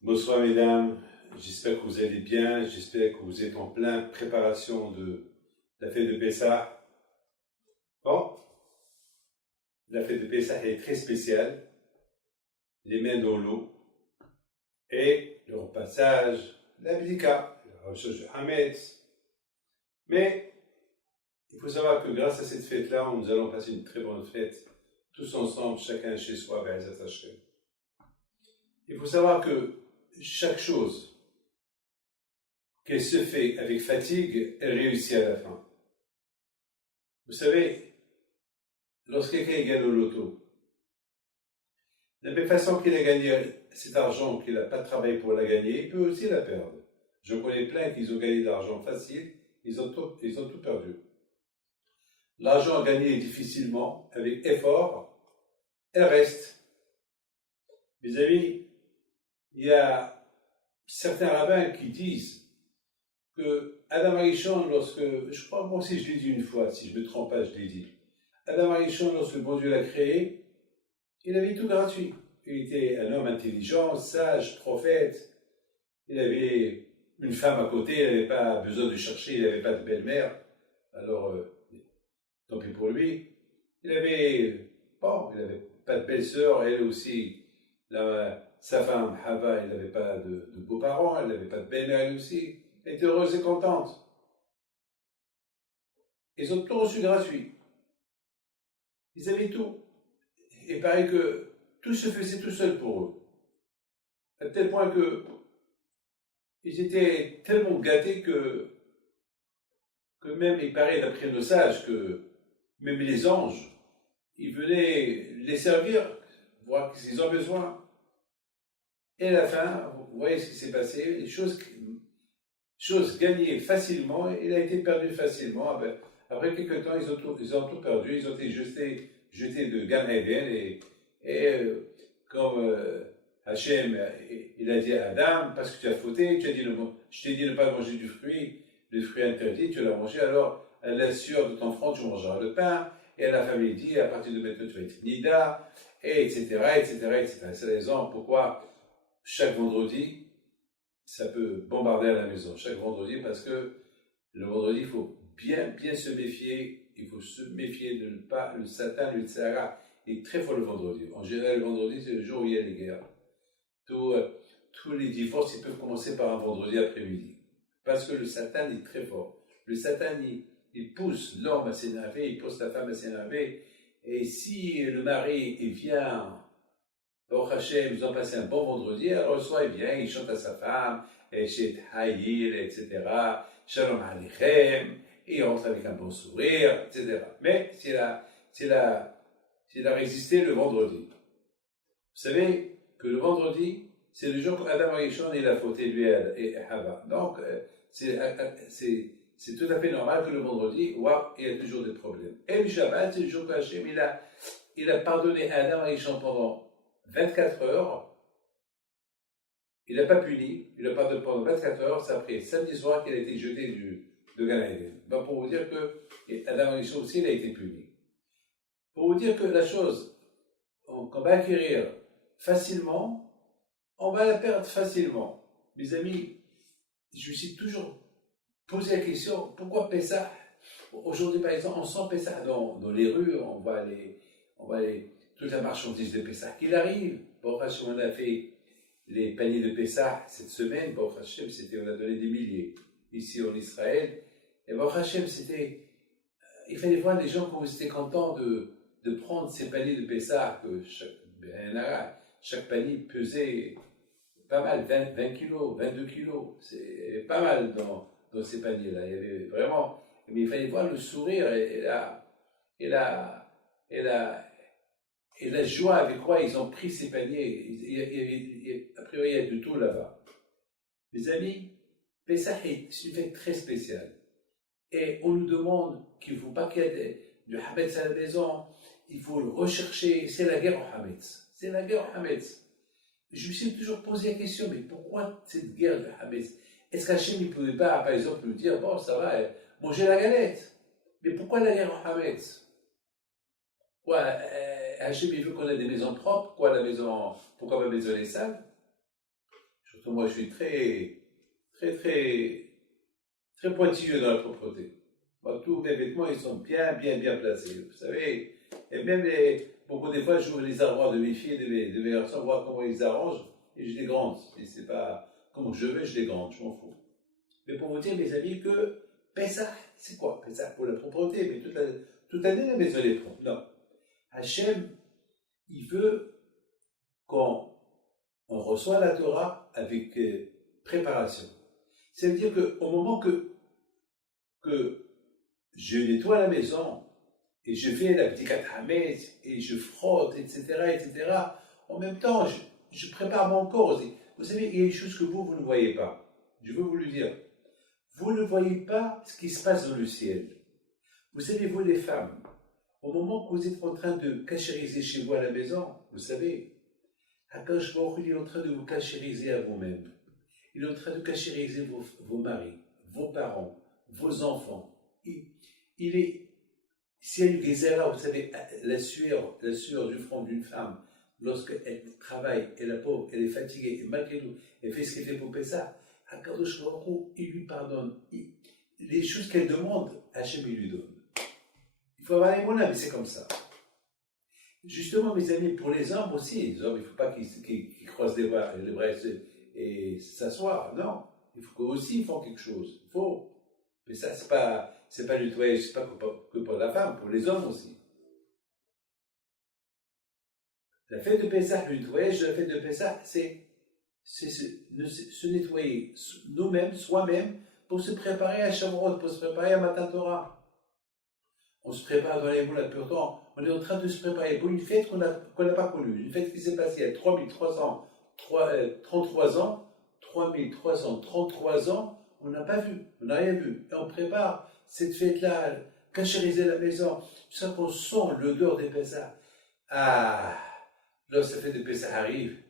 Bonsoir mesdames, j'espère que vous allez bien, j'espère que vous êtes en pleine préparation de la fête de Pessah. Bon, la fête de Pessah est très spéciale, les mains dans l'eau et le repassage, la Bdika, le recherche de Hametz. Mais il faut savoir que grâce à cette fête-là, nous allons passer une très bonne fête, tous ensemble, chacun chez soi, Be'ezat Hashem. Il faut savoir que chaque chose qu'elle se fait avec fatigue, elle réussit à la fin. Vous savez, lorsque quelqu'un gagne au loto, de la même façon qu'il a gagné cet argent, qu'il n'a pas travaillé pour la gagner, il peut aussi la perdre. Je connais plein qui ont gagné de l'argent facile, ils ont tout perdu. L'argent gagné difficilement, avec effort, elle reste. Mes amis, il y a certains rabbins qui disent que Adam Arishon, je crois moi aussi je l'ai dit une fois, si je ne me trompe pas, je l'ai dit. Adam Arishon, lorsque bon Dieu l'a créé, il avait tout gratuit. Il était un homme intelligent, sage, prophète. Il avait une femme à côté, il n'avait pas besoin de chercher, il n'avait pas de belle-mère. Alors, tant pis pour lui. Il n'avait pas de belle-sœur, elle aussi. Sa femme, Hava, elle n'avait pas de beaux-parents, elle n'avait pas de belle-mère, elle aussi. Elle était heureuse et contente. Ils ont tout reçu gratuit. Ils avaient tout. Et pareil que tout se faisait tout seul pour eux. À tel point que ils étaient tellement gâtés que même, il paraît d'après nos sages, que même les anges, ils venaient les servir, voir s'ils ont besoin. Et à la fin, vous voyez ce qui s'est passé, les choses gagnées facilement, il a été perdu facilement. Après quelques temps, ils ont tout perdu, ils ont été jetés de Gan Eden, et comme Hachem, il a dit à Adam, parce que tu as fauté, je t'ai dit de ne pas manger du fruit, le fruit interdit, tu l'as mangé, alors à la sueur de ton front, tu mangeras le pain, et à la famille dit, à partir de maintenant, tu vas être Nida, et etc., etc., etc. C'est la raison pourquoi chaque vendredi, ça peut bombarder à la maison, chaque vendredi, parce que le vendredi, il faut bien se méfier, il faut se méfier de ne pas, le Satan, le Tzara, est très fort le vendredi. En général, le vendredi, c'est le jour où il y a les guerres. Tous les divorces, ils peuvent commencer par un vendredi après-midi. Parce que le Satan est très fort. Le Satan, il pousse l'homme à s'énerver, il pousse la femme à s'énerver. Et si le mari, il vient, Baruch Hashem, ils ont passé un bon vendredi, alors le soir, il vient, il chante à sa femme, et chez Hayil, etc., Shalom Aleichem, et il rentre avec un bon sourire, etc. Mais s'il a résisté le vendredi. Vous savez que le vendredi, c'est le jour qu'Adam Arishon il a fauté lui et Hava. Donc, c'est tout à fait normal que le vendredi, il y a toujours des problèmes. Et le Shabbat, c'est le jour qu'Hachem il a pardonné à Adam Arishon pendant 24 heures. Il n'a pas puni, il a pardonné pendant 24 heures. C'est après samedi soir qu'il a été jeté de Gan Eden. Donc, pour vous dire que Adam Arishon aussi, il a été puni. Pour vous dire que la chose qu'on va acquérir facilement, on va la perdre facilement. Mes amis, je me suis toujours posé la question, pourquoi Pessah? Aujourd'hui, par exemple, on sent Pessah dans les rues, on voit toute la marchandise de Pessah qui arrive. Baruch Hashem, on a fait les paniers de Pessah cette semaine. Baruch Hashem, on a donné des milliers ici en Israël. Et Baruch Hashem, il fallait voir les gens qui étaient contents de prendre ces paniers de Pessah, que chaque panier pesait pas mal, 20 kilos, 22 kilos. C'est pas mal dans ces paniers-là. Il y avait vraiment. Mais il fallait voir le sourire et la joie avec quoi ils ont pris ces paniers. A priori, il y a du tout là-bas. Mes amis, Pessah est une fête très spéciale. Et on nous demande qu'il ne faut pas qu'il y ait du Hametz à la maison, il faut le rechercher. C'est la guerre au Hametz. C'est la guerre au Hametz. Je me suis toujours posé la question, mais pourquoi cette guerre de Hametz? Est-ce qu'Hachem ne pouvait pas, par exemple, nous dire, bon, ça va, manger la galette? Mais pourquoi la guerre au Hametz? Hachem, il veut qu'on ait des maisons propres. Pourquoi ma maison est sale? Surtout moi, je suis très pointilleux dans la propreté. Moi, tous mes vêtements, ils sont bien placés. Vous savez, et même beaucoup des fois, j'ouvre les armoires de mes filles et de mes garçons, voir comment ils arrangent, et je les grande. Et c'est pas comme je veux, je les grande, je m'en fous. Mais pour vous dire, mes amis, que Pessah, c'est quoi? Pessah pour la propreté, mais toute l'année, la maison est propre. Non. Hachem, il veut qu'on reçoit la Torah avec préparation. Ça veut dire qu'au moment que je nettoie la maison, et je fais la petite hametz, et je frotte, etc., en même temps, je prépare mon corps aussi. Vous savez, il y a une chose que vous ne voyez pas. Je veux vous le dire. Vous ne voyez pas ce qui se passe dans le ciel. Vous savez, vous les femmes, au moment que vous êtes en train de cachériser chez vous à la maison, vous savez, Akadosh Baruch Hu, il est en train de vous cachériser à vous-même. Il est en train de cachériser vos maris, vos parents, vos enfants. Il est, s'il y a une gezerah, vous savez, la sueur du front d'une femme, lorsqu'elle travaille, et la pauvre, elle est fatiguée, et malgré tout, elle fait ce qu'elle fait pour Pessah, Akadosh Baruch Hu, il lui pardonne. Les choses qu'elle demande, Hachem, il lui donne. Il faut avoir les moyens, mais c'est comme ça. Justement, mes amis, pour les hommes aussi, les hommes, il ne faut pas qu'ils croisent les bras et s'asseoir. Non, il faut qu'eux aussi ils font quelque chose. Il faut. Mais ça, c'est pas du nettoyage, c'est pas que pour la femme, pour les hommes aussi. La fête de Pessah, le nettoyage de la fête de Pessah, c'est se nettoyer nous-mêmes, soi-même, pour se préparer à Shavuot, pour se préparer à Matan Torah. On se prépare dans les mots la pure temps. On est en train de se préparer pour une fête qu'on n'a pas connue. Une fête qui s'est passée il y a 33 ans. 3333 ans, on n'a pas vu, on n'a rien vu. Et on prépare cette fête-là, cachériser la maison. Tout ça qu'on sent l'odeur des Pessah. Ah, lorsque la fête de Pessah arrive,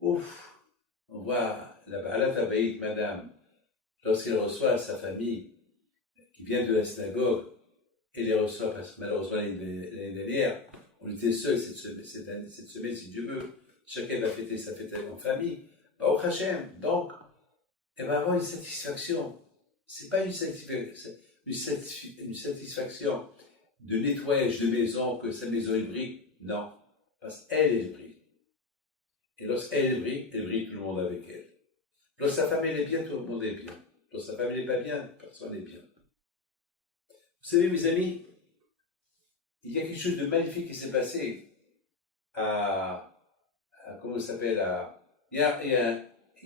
ouf, on voit la Baalat Habayit, madame, lorsqu'elle reçoit sa famille qui vient de la synagogue, et les reçoit, parce que malheureusement l'année dernière, on était seuls cette semaine, si Dieu veut, chacun va fêter sa fête en famille, au Hachem, donc, elle va avoir une satisfaction. Ce n'est pas une satisfaction de nettoyage de maison, que sa maison est brille, non, parce qu'elle brille. Et lorsqu'elle brille tout le monde avec elle. Lorsque sa femme est bien, tout le monde est bien. Lorsque sa femme n'est pas bien, personne n'est bien. Vous savez, mes amis, il y a quelque chose de magnifique qui s'est passé comment ça s'appelle, il y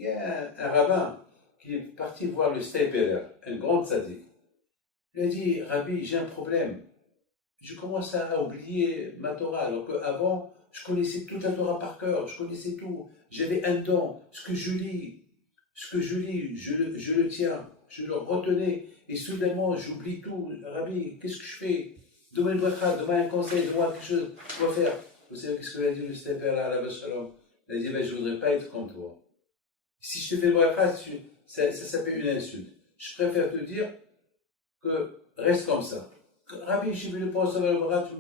a un rabbin qui est parti voir le Steipeler, un grand tzaddik. Il a dit, Rabbi, j'ai un problème. Je commence à oublier ma Torah, alors qu'avant, je connaissais toute la Torah par cœur, je connaissais tout. J'avais un don, ce que je lis, je le tiens, je le retenais. Et soudainement, j'oublie tout. Rabbi, qu'est-ce que je fais? Donne-moi une bracha, donne-moi un conseil, donne-moi quelque chose pour faire. Vous savez ce que l'a dit le Steiper là, à la Shalom? Il a dit, je ne voudrais pas être comme toi. Si je te fais une bracha, ça s'appelle une insulte. Je préfère te dire que reste comme ça. Rabbi, j'ai vu le professeur de la bracha,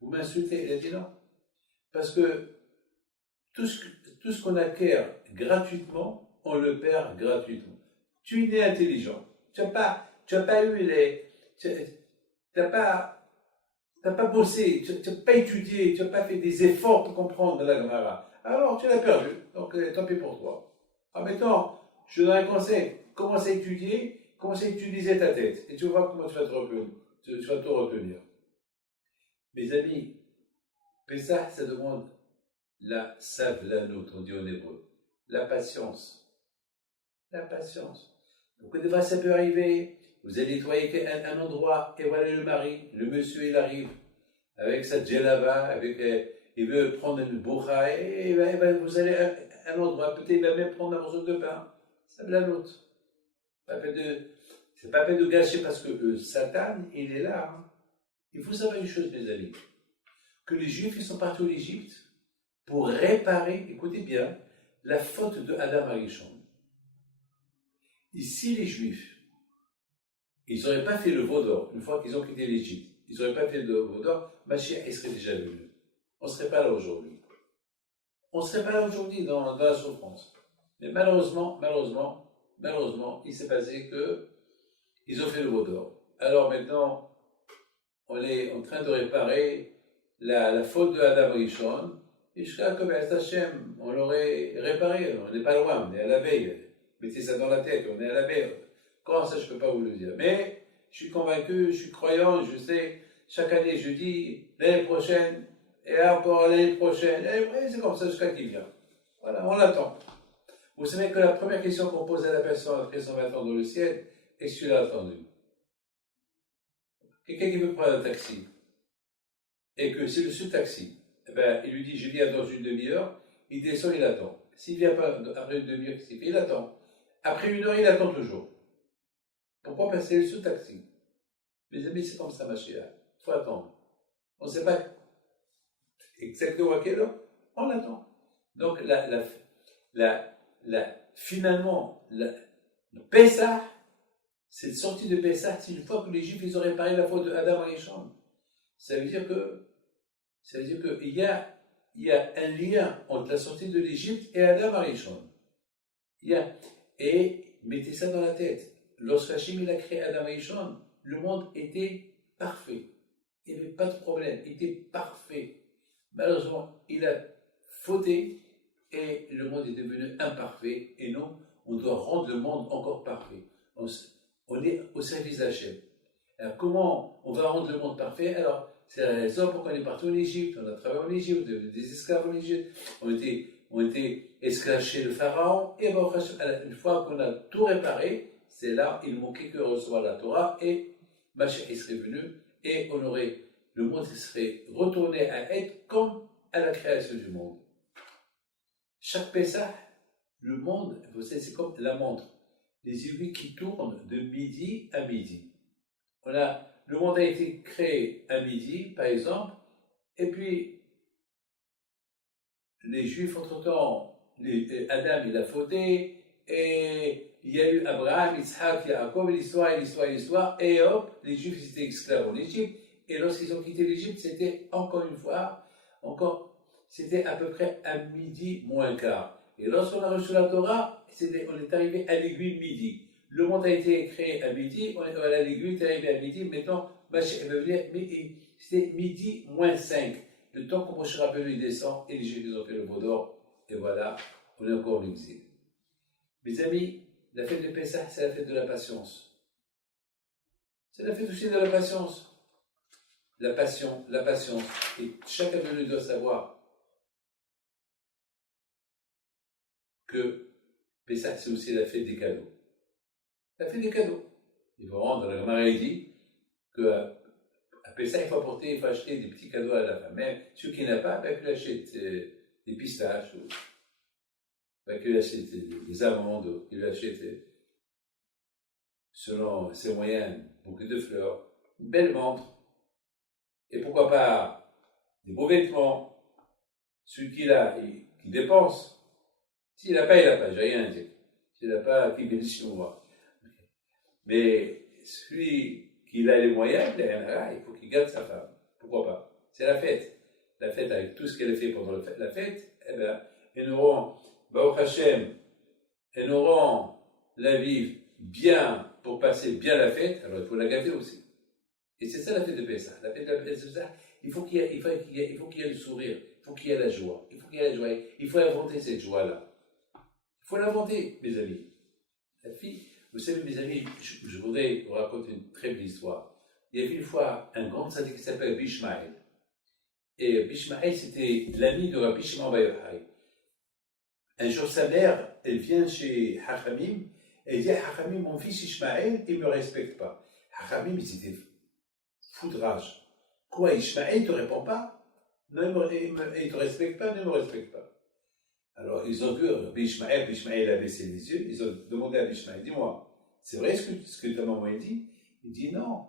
vous m'insultez. Il a dit non. Parce que tout ce qu'on acquiert gratuitement, on le perd gratuitement. Tu es né intelligent. Tu n'as pas eu tu n'as pas bossé, tu n'as pas étudié, tu n'as pas fait des efforts pour comprendre la Gemara. Alors tu l'as perdu, donc tant pis pour toi. En même temps, je te donne un conseil, commence à étudier, commence à utiliser ta tête, et tu vas voir comment tu vas te retenir. Mes amis, Pessah, ça demande la savlanut, on dit en hébreu, la patience. La patience. Donc des fois ça peut arriver, vous allez nettoyer un endroit, et voilà le mari, le monsieur il arrive, avec sa djellaba, il veut prendre une bourra, et vous allez à un endroit, peut-être il va même prendre un morceau de pain, ça me la note. C'est pas peine de gâcher parce que Satan, il est là. Hein. Il faut savoir une chose, mes amis, que les Juifs, ils sont partis en Égypte pour réparer, écoutez bien, la faute de Adam Arishon. Ici, les Juifs, ils n'auraient pas fait le veau d'or une fois qu'ils ont quitté l'Égypte. Ils n'auraient pas fait le veau d'or, Mashiach serait déjà venu. on ne serait pas là aujourd'hui. On ne serait pas là aujourd'hui dans la souffrance. Mais malheureusement, il s'est passé que ils ont fait le veau d'or. Alors maintenant, on est en train de réparer la faute de Adam Rishon, jusqu'à que Hashem, on l'aurait réparé. On n'est pas loin, on est à la veille. Mettez ça dans la tête, on est à la veille. Comment ça, je ne peux pas vous le dire. Mais je suis convaincu, je suis croyant, je sais, chaque année je dis l'année prochaine, et encore l'année prochaine, et c'est comme ça jusqu'à qu'il vient. Voilà, on l'attend. Vous savez que la première question qu'on pose à la personne après 120 ans dans le ciel, est-ce que tu l'as attendu? Quelqu'un qui veut prendre un taxi, et que c'est le seul taxi, eh ben, il lui dit je viens dans une demi-heure, il descend, il attend. S'il ne vient pas après une demi-heure, qu'est-ce qu'il fait? Il attend. Après une heure, il attend toujours. Pourquoi? Parce que c'est le seul taxi. Mes amis, c'est comme ça, ma chère. Il faut attendre. On ne sait pas exactement à quelle heure, on attend. Donc, finalement, le Pessah, cette sortie de Pessah, c'est une fois que les Juifs ils ont réparé la faute d'Adam Arishon. Ça veut dire qu'il y a un lien entre la sortie de l'Égypte et Adam Arishon. Et mettez ça dans la tête. Lorsque Hachem il a créé Adam Arishon, le monde était parfait. Il n'y avait pas de problème, il était parfait. Malheureusement, il a fauté et le monde est devenu imparfait. Et non, on doit rendre le monde encore parfait. On est au service d'Hachem. Alors, comment on va rendre le monde parfait? Alors, c'est la raison pour qu'on est parti en Égypte. On a travaillé en Égypte, on a eu des esclaves en Égypte. On était esclaves chez le pharaon. Et bon, une fois qu'on a tout réparé, c'est là, il manquait que recevoir la Torah. Et Mashiach serait venu. Et le monde serait retourné à être comme à la création du monde. Chaque Pessah, le monde, vous savez, c'est comme la montre. Les aiguilles qui tournent de midi à midi. Le monde a été créé à midi, par exemple, et puis les Juifs, entre-temps, Adam, il a fauté, et il y a eu Abraham, Yitzhak, Yaakov, l'histoire, et hop, les Juifs ils étaient esclaves en Égypte, et lorsqu'ils ont quitté l'Égypte, c'était c'était à peu près à midi moins quart. Et lorsqu'on a reçu la Torah, on est arrivé à l'aiguille midi. Le monde a été créé à midi, l'aiguille est arrivée à midi, maintenant, c'était midi moins 5. Le temps que Moshe Rabbeinu descend, et les Juifs ont fait le veau d'or, et voilà, on est encore en exil. Mes amis, la fête de Pessah, c'est la fête de la patience. C'est la fête aussi de la patience. La patience. Et chacun de nous doit savoir que Pessah, c'est aussi la fête des cadeaux. La fête des cadeaux. Il faut rendre, la Gemara dit qu'à Pessah, il faut acheter des petits cadeaux à la femme. Même ceux qui n'ont pas, qu'il achète des pistaches, qu'il achète des amandes, qu'il achète, selon ses moyens, beaucoup de fleurs, une belle montre, et pourquoi pas des beaux vêtements. Celui qui l'a, qui dépense. S'il n'a pas, il n'a pas, j'ai rien à dire. S'il n'a pas, qu'il bénisse chez moi. Mais celui qui a les moyens, il faut qu'il garde sa femme. Pourquoi pas? C'est la fête. La fête, avec tout ce qu'elle a fait pendant la fête, eh bien, et nous rend, Baruch Hashem, et nous rend la vie bien pour passer bien la fête, alors il faut la gâter aussi. Et c'est ça la fête de Pessah. La fête de Pessah, il faut qu'il y ait le sourire, il faut qu'il y ait la joie, il faut inventer cette joie-là. Il faut l'inventer, mes amis. La fille, vous savez, mes amis, je voudrais vous raconter une très belle histoire. Il y avait une fois un grand sadique qui s'appelle Bishmael. Et Bishmael, c'était l'ami de Rabbi Shimon Bar Yochai. Un jour, sa mère, elle vient chez Hachamim, et elle dit à Hachamim, mon fils Ishmael, il ne me respecte pas. Hachamim, ils étaient fous de rage. Quoi, Ishmael ne te répond pas? Non, il ne te respecte pas, ne me respecte pas. Alors, ils ont vu Bishmael a baissé les yeux, ils ont demandé à Bishmael, dis-moi, c'est vrai ce que ta maman a dit? Il dit, non,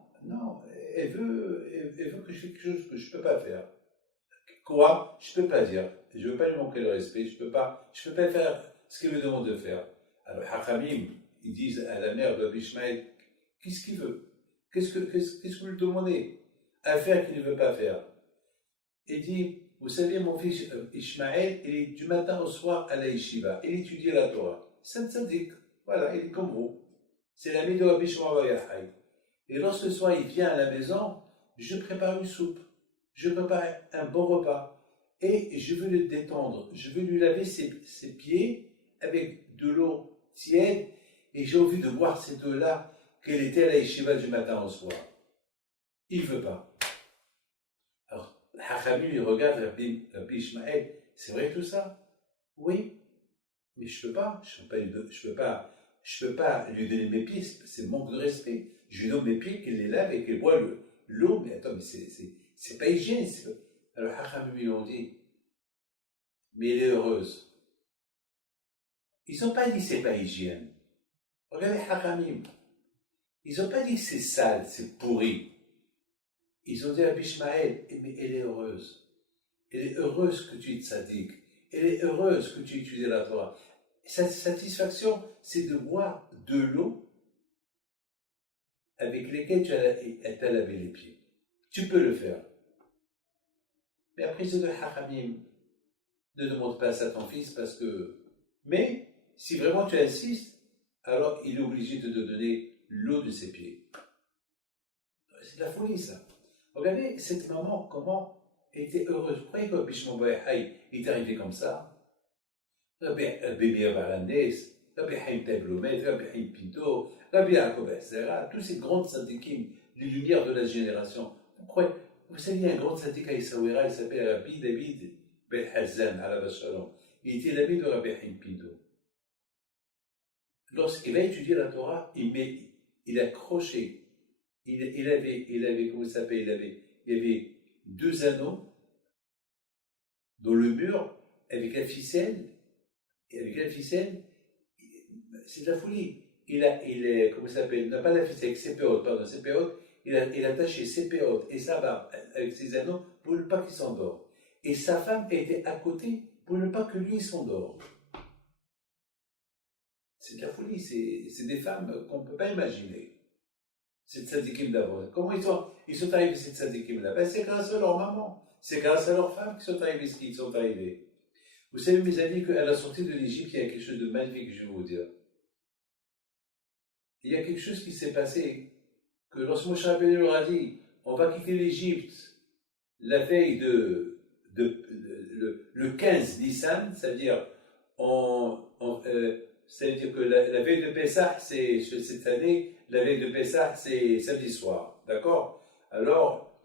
elle veut que je fasse quelque chose que je ne peux pas faire. Quoi? Je ne peux pas dire. Je ne veux pas lui manquer le respect, je ne peux pas faire ce qu'il me demande de faire. Alors, Hachamim, ils disent à la mère de Bishmael, qu'est-ce qu'il veut? Qu'est-ce que vous lui demandez à faire qu'il ne veut pas faire? Il dit, vous savez, mon fils Ishmaël, il est du matin au soir à la yeshiva, il étudie la Torah. C'est un tzaddik, voilà, il est comme vous. C'est l'ami de Rabbi Shimon Bar Yochai. Et lorsque le soir il vient à la maison, je prépare une soupe, je prépare un bon repas. Et je veux le détendre, je veux lui laver ses pieds avec de l'eau tiède, et j'ai envie de boire cette eau-là qu'elle était à la yeshiva du matin au soir. Il ne veut pas. Alors, Hachamim, il regarde Rabbi Ishmael, c'est vrai tout ça? Oui, mais je ne peux pas, je peux pas lui donner mes pieds, c'est manque de respect. Je lui donne mes pieds, qu'elle les lave et qu'elle boit l'eau, mais attends, mais c'est pas hygiène. Alors Hachamim, ils ont dit, mais elle est heureuse. Ils n'ont pas dit c'est pas hygiène. Regardez Hachamim. Ils n'ont pas dit c'est sale, c'est pourri. Ils ont dit à Bishmaël, mais elle est heureuse. Elle est heureuse que tu es tzaddik. Elle est heureuse que tu étudies la Torah. Sa satisfaction, c'est de boire de l'eau avec laquelle elle t'a lavé les pieds. Tu peux le faire. Mais après, c'est de Hachamim. Ne demande pas ça à ton fils parce que... Mais, si vraiment tu insistes, alors il est obligé de te donner l'eau de ses pieds. C'est de la folie, ça. Regardez cette maman, comment elle était heureuse. Pourquoi que Bishmon Baïhaï est arrivé comme ça? Rabbi Meir Barandes, Rabbi Haïm Tablomet, Rabbi Haïm Pinto, Rabbi Yaakov Essera, tous ces grands tzadikim, les lumières de la génération. Pourquoi? Vous savez, il y a un grand tzadik à Essaouira, il s'appelle Rabbi David Ben Hazan, à la Shalom. Il était l'ami de Rabbi Haïm Pinto. Lorsqu'il a étudié la Torah, il a accroché. Il avait, comment ça s'appelle, il y avait 2 anneaux dans le mur avec la ficelle, et avec la ficelle, c'est de la folie. Comment ça s'appelle, n'a pas la ficelle, avec ses péotes, pardon, ses péotes, il a attaché ses péotes et sa barbe avec ses anneaux pour ne pas qu'il s'endorme. Et sa femme était à côté pour ne pas que lui s'endorme. C'est de la folie, c'est des femmes qu'on ne peut pas imaginer. Ces tzadikim d'abord. Comment ils sont arrivés, ces tzadikim-là? Ben, c'est grâce à leur maman, c'est grâce à leurs femmes qu'ils sont arrivés ce qu'ils sont arrivés. Vous savez, mes amis, qu'à la sortie de l'Égypte, il y a quelque chose de magnifique, je vais vous dire. Il y a quelque chose qui s'est passé, que lorsque Moshe Rabbeinu leur a dit, on va quitter l'Égypte la veille le 15 Nissan, c'est-à-dire c'est-à-dire que la veille de Pessah, c'est cette année, la veille de Pessah, c'est samedi soir. D'accord? Alors,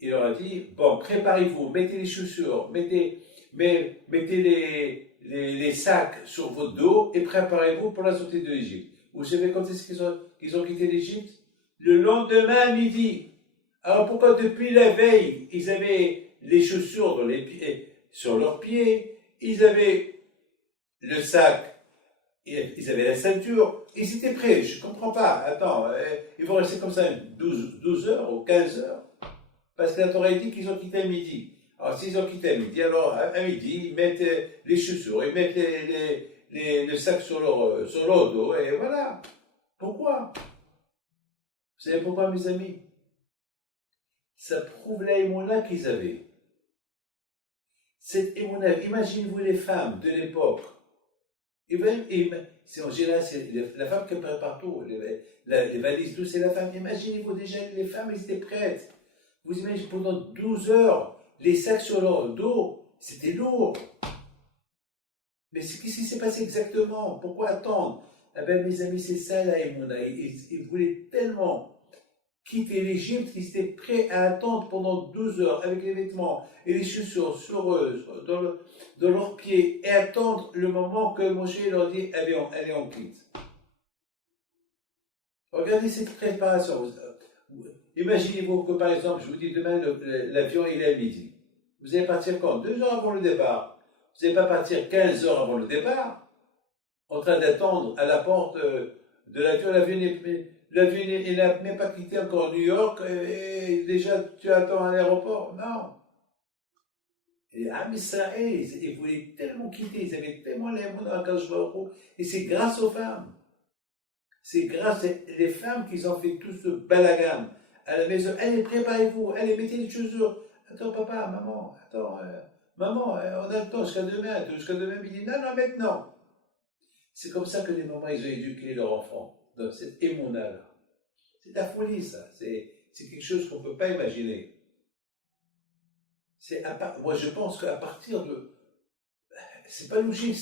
il leur a dit, bon, préparez-vous, mettez les chaussures, mettez les sacs sur votre dos et préparez-vous pour la sortie de l'Égypte. Vous savez quand est-ce qu'ils ont quitté l'Égypte? Le lendemain à midi. Alors pourquoi depuis la veille, ils avaient les chaussures sur leurs pieds, ils avaient le sac, ils avaient la ceinture, ils étaient prêts, je ne comprends pas. Attends, ils vont rester comme ça 12 heures ou 15 heures. Parce que la Torah dit qu'ils ont quitté à midi. Alors s'ils ont quitté à midi, alors à midi, ils mettent les chaussures, ils mettent le sac sur leur dos, et voilà. Pourquoi? Vous savez pourquoi, mes amis? Ça prouve la émouna qu'ils avaient. Cette émouna, imaginez-vous les femmes de l'époque. C'est en général, c'est la femme qui prépare tout, les valises, tout, c'est la femme. Imaginez-vous déjà, les femmes, elles étaient prêtes. Vous imaginez, pendant 12 heures, les sacs sur leur dos, c'était lourd. Mais qu'est-ce qui s'est passé exactement? Pourquoi attendre? Eh bien, mes amis, c'est ça la émouna. Ils voulaient tellement quitter l'Égypte qu'ils étaient prêts à attendre pendant 12 heures avec les vêtements et les chaussures sur eux, dans leurs pieds, et attendre le moment que Moshe leur dit allez, on quitte. Regardez cette préparation. Imaginez-vous que par exemple, je vous dis demain, l'avion il est à midi. Vous allez partir quand? 2 heures avant le départ. Vous n'allez pas partir 15 heures avant le départ, en train d'attendre à la porte de l'avion. L'avion, il n'a même pas quitté encore New York et déjà tu attends à l'aéroport. Non. Et Am Israël, ils voulaient tellement quitter, ils avaient tellement l'amour dans la cage Baruch, et c'est grâce aux femmes. C'est grâce aux femmes qu'ils ont fait tout ce balagan à la maison. Allez, préparez-vous, allez, mettez les chaussures. Attends, papa, maman, attends. Maman, on a le temps jusqu'à demain, jusqu'à demain. Il dit, non, non, maintenant. C'est comme ça que les mamans, ils ont éduqué leur enfant, dans cette émona-là. C'est de la folie, ça. C'est quelque chose qu'on ne peut pas imaginer. Moi, je pense qu'à partir de... C'est pas logique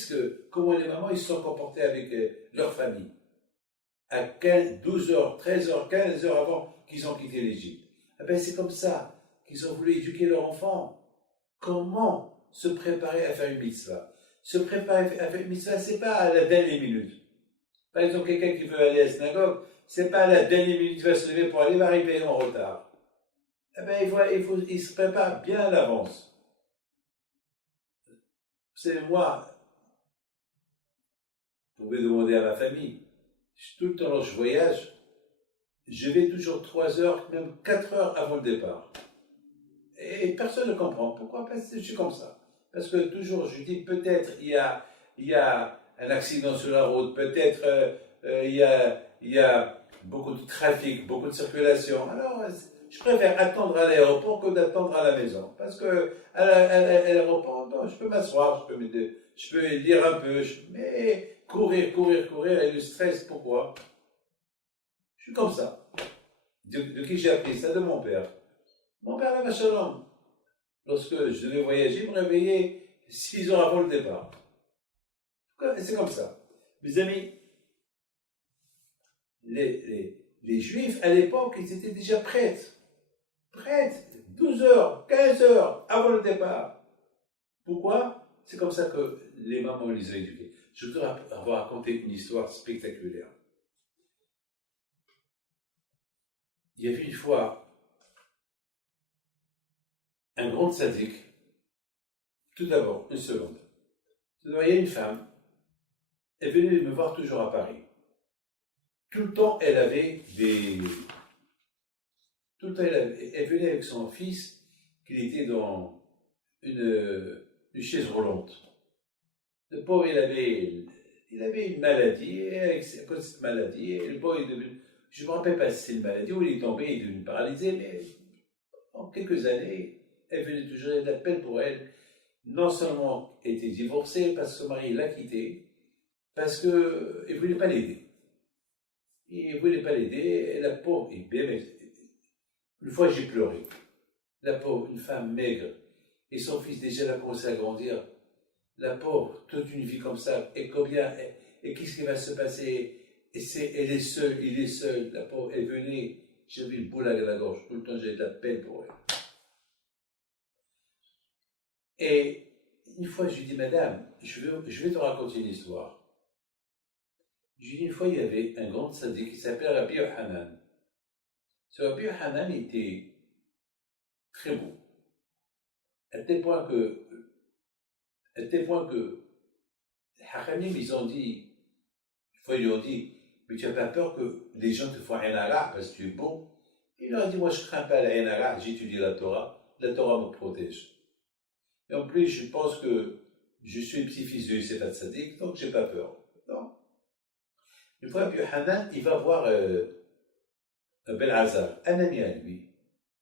comment les mamans ils se sont comportés avec leur famille. À 15, 12 heures, 13 heures, 15 heures avant qu'ils ont quitté l'Égypte. Eh ben, c'est comme ça qu'ils ont voulu éduquer leur enfant. Comment se préparer à faire une mitzvah? Se préparer à faire une mitzvah, c'est pas à la dernière minute. Par exemple, quelqu'un qui veut aller à la synagogue, c'est pas à la dernière minute qu'il va se lever pour aller, il va arriver en retard. Eh ben, il se prépare bien à l'avance. C'est moi, vous pouvez demander à ma famille, tout le temps quand je voyage, je vais toujours 3 heures, même 4 heures avant le départ. Et personne ne comprend. Pourquoi? Parce que je suis comme ça. Parce que toujours, je dis, peut-être il y a un accident sur la route, peut-être il y a beaucoup de trafic, beaucoup de circulation. Alors, je préfère attendre à l'aéroport que d'attendre à la maison. Parce que à l'aéroport, je peux m'asseoir, je peux lire un peu, mais courir, et le stress, pourquoi? Je suis comme ça. De qui j'ai appris ça? De mon père. Mon père avait shalom. Lorsque je devais voyager, me réveillait 6 heures avant le départ. C'est comme ça. Mes amis, les Juifs, à l'époque, ils étaient déjà prêtes. 12 heures, 15 heures avant le départ. Pourquoi? C'est comme ça que les mamans les ont éduqués. Je voudrais vous raconter une histoire spectaculaire. Il y avait une fois un grand tzaddik. Tout d'abord, une seconde. Il y a une femme, elle venait me voir toujours à Paris. Tout le temps, elle avait des... Tout le temps, elle venait avec son fils, qui était dans une chaise roulante. Le pauvre, il avait une maladie, et à cause de cette maladie, et le pauvre est devenu... Je ne me rappelle pas si c'est une maladie où il est tombé, il est devenu paralysé, mais en quelques années, elle venait toujours de la peine pour elle. Non seulement était divorcée parce que son mari l'a quittée, parce qu'il ne voulait pas l'aider. Il ne voulait pas l'aider, et la pauvre, et bien, une fois j'ai pleuré. La pauvre, une femme maigre, et son fils déjà l'a commencé à grandir. La pauvre, toute une vie comme ça, et combien, et qu'est-ce qui va se passer? Elle est seule, il est seul, la pauvre, elle venait, j'avais le boule à la gorge, tout le temps j'avais de la peine pour elle. Et une fois, je lui dis, madame, je vais te raconter une histoire. Je lui dis, une fois, il y avait un grand tzaddik qui s'appelait Rabbi Yohanan. Ce Rabbi Yohanan était très beau. À tel point que les Hachamim, ils ont dit, une fois, ils lui ont dit, mais tu n'as pas peur que les gens te font un hara parce que tu es beau? Il leur a dit, moi, je ne crains pas la hara, j'étudie la Torah me protège. Et en plus, je pense que je suis le petit-fils de Yosef Hatzadik, donc je n'ai pas peur. Non. Une fois, Rabbi Yohanan, il va voir Ben Hazar, un ami à lui,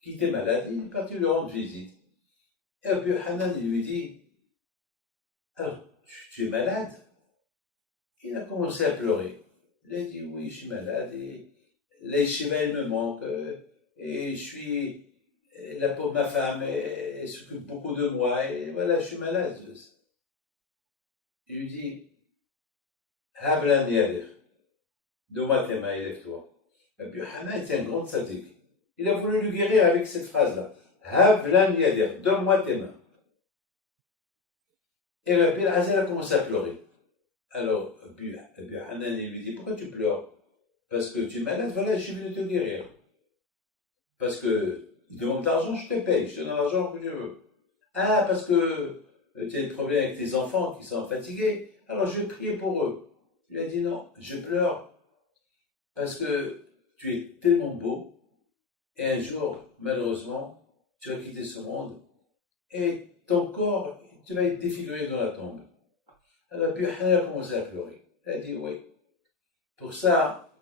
qui était malade, il est parti lui rendre visite. Et Rabbi Yohanan, il lui dit, alors, tu es malade? Il a commencé à pleurer. Il a dit, oui, je suis malade, et la yeshiva, elle me manque, et je suis, la pauvre ma femme, elle s'occupe beaucoup de moi, et voilà, je suis malade. Il lui dit, Hablan yadir, donne-moi tes mains, élève-toi. Rabbi Yohanan était un grand tzaddik. Il a voulu lui guérir avec cette phrase-là. Hablan yadir, donne-moi tes mains. Et Rabbi Hazar a commencé à pleurer. Alors, Rabbi Yohanan lui dit, pourquoi tu pleures? Parce que tu es malade, voilà, je suis venu te guérir. Parce que il demande de l'argent, je te paye, je te donne l'argent que je veux. Ah, parce que tu as des problèmes avec tes enfants qui sont fatigués, alors je vais prier pour eux. Il a dit non, je pleure parce que tu es tellement beau et un jour, malheureusement, tu vas quitter ce monde et ton corps, tu vas être défiguré dans la tombe. Alors puis Hannah a commencé à pleurer. Elle a dit oui, pour ça,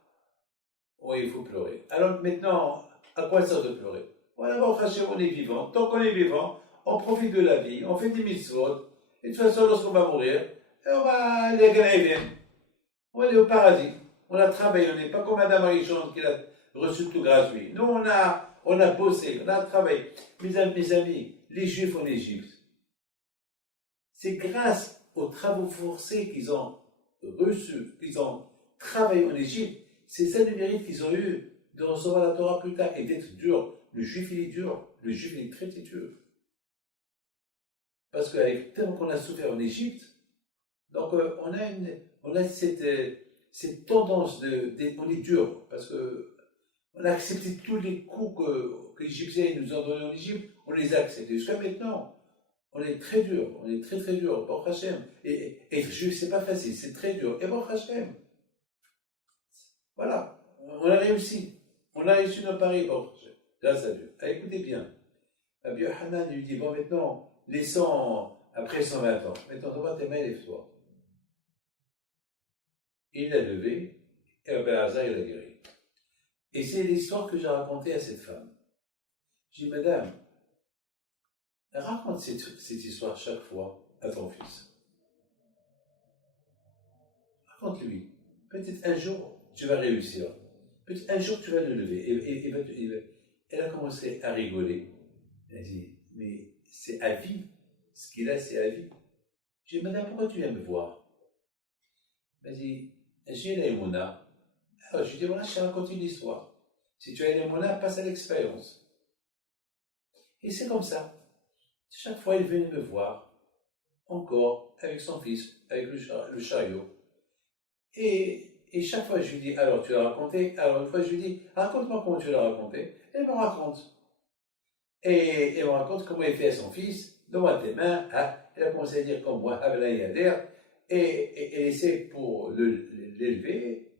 oui, il faut pleurer. Alors maintenant, à quoi ça sert de pleurer? Voilà, on est vivant. Tant qu'on est vivant, on profite de la vie, on fait des mitzvot, et de toute façon, lorsqu'on va mourir, on va aller à Gan on va aller au paradis. On a travaillé, on n'est pas comme Madame Arichon qui a reçu tout gratuit. Nous, on a bossé, on a travaillé. Mes amis, les Juifs en Égypte, c'est grâce aux travaux forcés qu'ils ont reçus, qu'ils ont travaillé en Égypte, c'est ça le mérite qu'ils ont eu de recevoir la Torah plus tard et d'être dur. Le Juif, il est dur. Le Juif, il est très dur. Parce qu'avec tellement qu'on a souffert en Égypte, donc on a cette tendance on est dur, parce que on a accepté tous les coups que les Égyptiens nous ont donnés en Égypte, on les a acceptés. Jusqu'à maintenant, on est très dur, on est très très dur, Baruch Hashem. Et être juif, c'est pas facile, c'est très dur. Et Baruch Hashem. Voilà, on a réussi. On a réussi nos paris, Baruch Hashem. Grâce à Dieu. Ah, écoutez bien. Rabbi Yohanan lui dit, bon maintenant, laissons après 120 ans. Maintenant, toi, tes mains, lève-toi. Il l'a levé, et Rabbi Hazar, il l'a guéri. Et c'est l'histoire que j'ai racontée à cette femme. J'ai dit, madame, raconte cette histoire chaque fois à ton fils. Raconte-lui. Peut-être un jour, tu vas réussir. Peut-être un jour, tu vas le lever. Elle a commencé à rigoler. Elle a dit, mais c'est à vie. Ce qu'il a, c'est à vie. J'ai dit, madame, pourquoi tu viens me voir? Elle m'a dit, j'ai la Emouna. Alors, je lui ai dit, voilà, je t'ai raconté une histoire. Si tu as une Emouna, passe à l'expérience. Et c'est comme ça. Chaque fois, il venait me voir, encore, avec son fils, avec le chariot. Et chaque fois, je lui dis, alors tu l'as raconté. Alors une fois, je lui dis, raconte-moi comment tu l'as raconté. Elle me raconte. Et elle me raconte comment elle fait à son fils, donne-moi tes mains. Ah, elle a commencé à dire comme moi, Abla Yader. Et elle essaie pour le lever,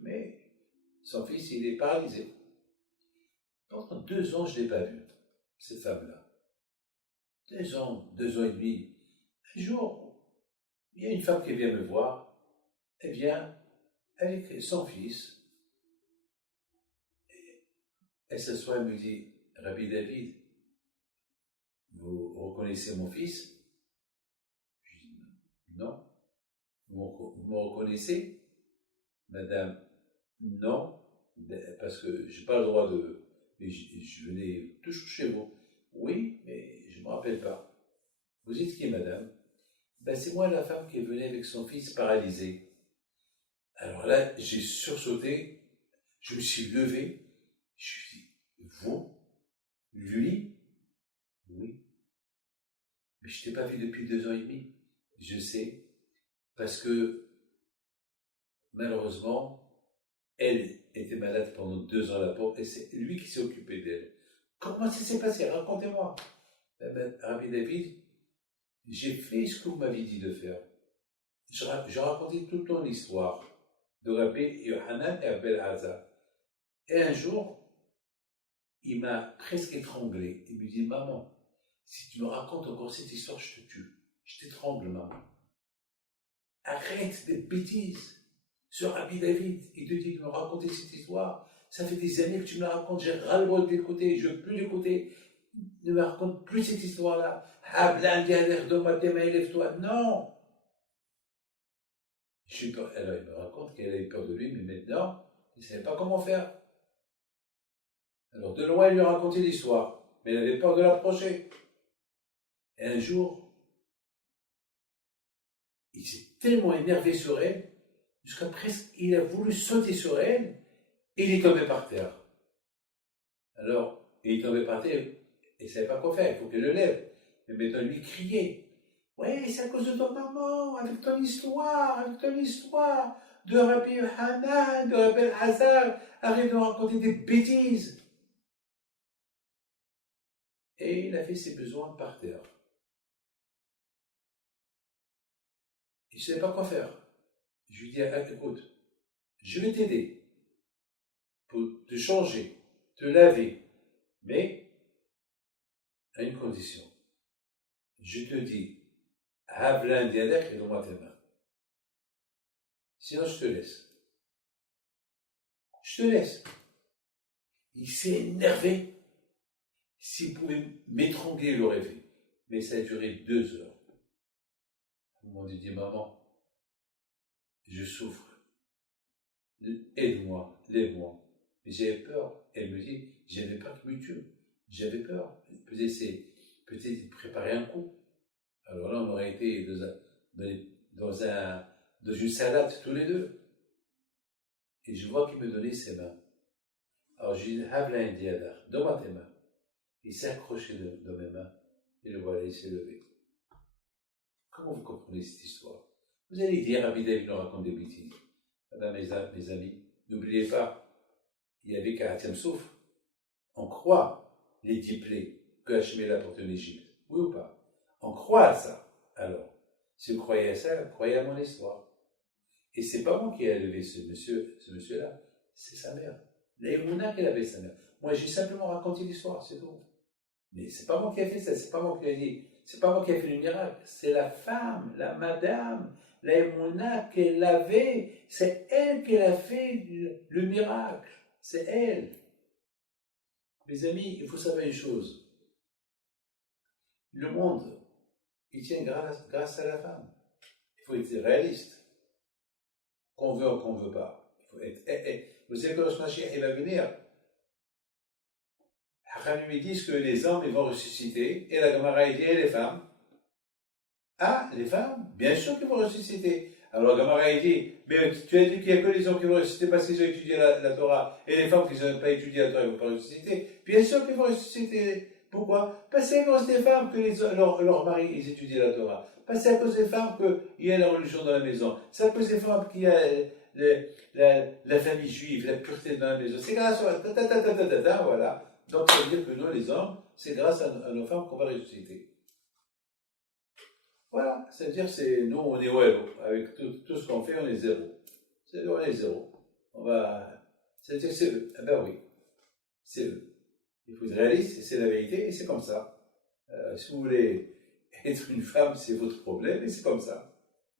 mais son fils, il est paralysé. Pendant 2 ans, je ne l'ai pas vu, cette femme-là. 2 ans, 2 ans et demi. Un jour, il y a une femme qui vient me voir. Elle vient avec son fils. Elle s'assoit et me dit, Rabbi David, vous reconnaissez mon fils? Je dis, non. Vous me reconnaissez? Madame, non, parce que je n'ai pas le droit de... Mais je venais toujours chez vous. Oui, mais je ne me rappelle pas. Vous êtes qui, madame? Ben, c'est moi la femme qui est venue avec son fils paralysé. Alors là, j'ai sursauté, je me suis levé, je me suis dit, vous? Lui? Oui. Mais je ne t'ai pas vu depuis 2 ans et demi. Je sais, parce que malheureusement, elle était malade pendant 2 ans, la pauvre, et c'est lui qui s'est occupé d'elle. Comment ça s'est passé? Racontez-moi. Rabbi David, j'ai fait ce que vous m'avez dit de faire. Je racontais tout le temps l'histoire de Rabbi Yohanan et Rabbi Hazar. Et un jour, il m'a presque étranglé. Il me dit, maman, si tu me racontes encore cette histoire, je te tue. Je t'étrangle, maman. Arrête des bêtises. Ce Rabbi David, il te dit de me raconter cette histoire. Ça fait des années que tu me la racontes, j'ai ras-le-bol de l'écouter, je ne veux plus l'écouter. Ne me raconte plus cette histoire-là. Hablan, galère, donne-moi tes mains, lève-toi. Non! J'ai peur. Alors il me raconte qu'elle avait peur de lui, mais maintenant, il ne savait pas comment faire. Alors de loin, il lui a raconté l'histoire, mais il avait peur de l'approcher. Et un jour, il s'est tellement énervé sur elle, jusqu'à presque, il a voulu sauter sur elle, et il est tombé par terre. Alors, il est tombé par terre, et il ne savait pas quoi faire, il faut qu'elle le lève. Mais maintenant, lui criait. Ouais, c'est à cause de ton maman, avec ton histoire de Rabbi Yohanan, de Rabbi Hazar, arrête de raconter des bêtises. Et il a fait ses besoins par terre. Il ne savait pas quoi faire. Je lui dis, écoute, je vais t'aider pour te changer, te laver, mais à une condition. Je te dis, Havlan diadek et donne-moi tes mains. Sinon, je te laisse. Je te laisse. Il s'est énervé. S'il pouvait m'étrangler, il l'aurait fait. Mais ça a duré 2 heures. Ils m'ont dit, maman, je souffre. Aide-moi, lève-moi. Mais j'avais peur. Elle me dit, j'avais peur qu'il me tue. J'avais peur. Peut-être préparer un coup. Alors là, on aurait été dans une salade tous les deux. Et je vois qu'il me donnait ses mains. Alors je lui dis, Habla Indiana, donne-moi tes mains. Il s'est accroché dans mes mains. Et le voilà, il s'est levé. Comment vous comprenez cette histoire? Vous allez dire, Rabbi David nous raconte des bêtises. Eh bien, mes amis, n'oubliez pas, il y avait Karatem Souf. On croit les 10 plaies que Hachem a porté en Égypte. Oui ou pas? On croit à ça. Alors, si vous croyez à ça, croyez à mon histoire. Et c'est pas moi qui ai élevé ce monsieur-là, c'est sa mère. L'aïmouna qu'elle avait, sa mère. Moi, j'ai simplement raconté l'histoire, c'est tout. Mais c'est pas moi qui ai fait ça, c'est pas moi qui ai dit, c'est pas moi qui ai fait le miracle, c'est la femme, la madame, l'aïmouna qu'elle avait, c'est elle qui a fait le miracle, c'est elle. Mes amis, il faut savoir une chose, le monde, il tient grâce à la femme. Il faut être réaliste, qu'on veut ou qu'on ne veut pas. Il faut être, vous savez que lorsque Mashiach va venir, Hachamim me disent que les hommes ils vont ressusciter, et la Gemara dit, et les femmes? Ah, les femmes? Bien sûr qu'ils vont ressusciter. Alors la Gemara dit, mais tu as dit qu'il n'y a que les hommes qui vont ressusciter parce qu'ils ont étudié la Torah, et les femmes qui n'ont pas étudié la Torah ne vont pas ressusciter. Bien sûr qu'ils vont ressusciter. Pourquoi? Parce que c'est à cause des femmes que leurs maris ils étudient la Torah. Parce que c'est à cause des femmes qu'il y a la religion dans la maison. C'est à cause des femmes qu'il y a la famille juive, la pureté dans la maison. C'est grâce à voilà. Donc ça veut dire que nous, les hommes, c'est grâce à nos femmes qu'on va ressusciter. Voilà, ça veut dire que nous, on est ouais, avec tout ce qu'on fait, on est zéro. C'est-à-dire, on est zéro. Ça veut dire que c'est eux. Ah ben oui, c'est eux. Il faut être réaliste, c'est la vérité, et c'est comme ça. Si vous voulez être une femme, c'est votre problème, et c'est comme ça.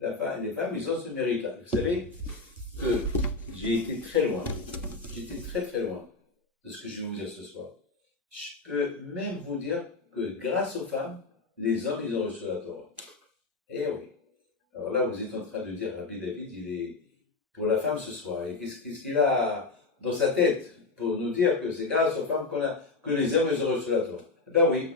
Les femmes, ils ont ce mérite-là. Vous savez que j'ai été très loin. J'étais très très loin de ce que je vais vous dire ce soir. Je peux même vous dire que grâce aux femmes, les hommes, ils ont reçu la Torah. Eh oui. Alors là, vous êtes en train de dire, Rabbi David, il est pour la femme ce soir. Et qu'est-ce qu'il a dans sa tête pour nous dire que c'est grâce aux femmes que les hommes, ils ont reçu la Torah? Ben oui.